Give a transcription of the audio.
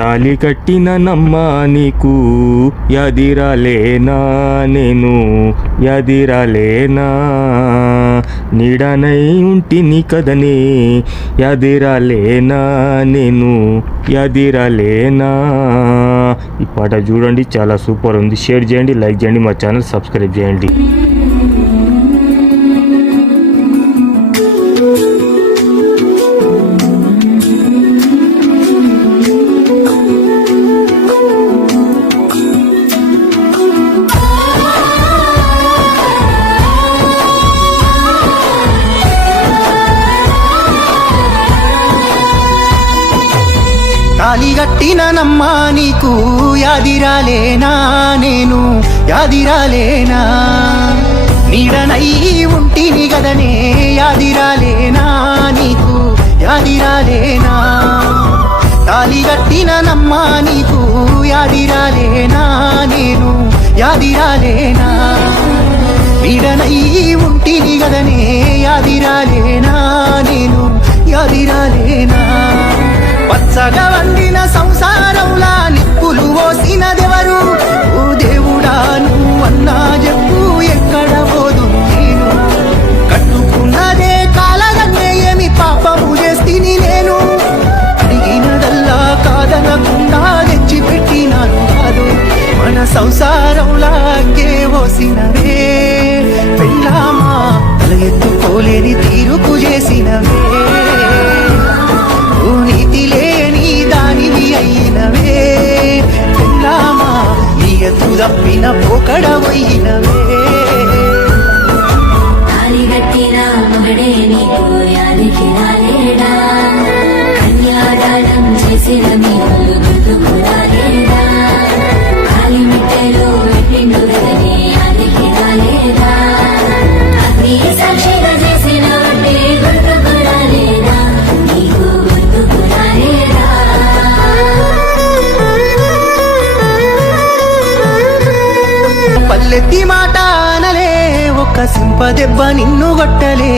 తాలి కట్టిన నమ్మా నీకు ఎదిరలేనా నేను ఎదిరలేనా నీడనై ఉంటిని కదనే ఎదిరలేనా నేను ఎదిరలేనా ఈ పాట చూడండి చాలా సూపర్ ఉంది. షేర్ చేయండి లైక్ చేయండి మా ఛానల్ సబ్స్క్రైబ్ చేయండి. తాలిగట్టిన నమ్మా నీకు యాదిరాలేనా నేను యాదిరాలేనా నీడనై ఉంటిని గదనే యాదిరాలేనా నీకు యాదిరాలేనా తాలిగట్టిన నమ్మా నీకు యాదిరాలేనా నేను యాదిరాలేనా నీడనై ఉంటిని గదనే యాదిరాలే పచ్చగా వండిన సంసారంలా నిప్పులు పోసినదెవరు? ఓ దేవుడా నువ్వు అన్నా చెప్పు ఎక్కడ పోదు నేను? కట్టుకున్నదే కాలగన్నే ఏమి పాపము చేస్తిని నేను? అడిగినదల్లా కాదనకుండా తెచ్చిపెట్టినాను కాదు. మన సంసారంలా అగ్గే నీ ఎత్తు తప్పిన తాలిగట్టిన మొగడే నీకు యాదికి రాలేడా? కన్యాదానం చేసిన పల్లెత్తి మాట అనలే ఒక సింప దెబ్బ నిన్ను కొట్టలే.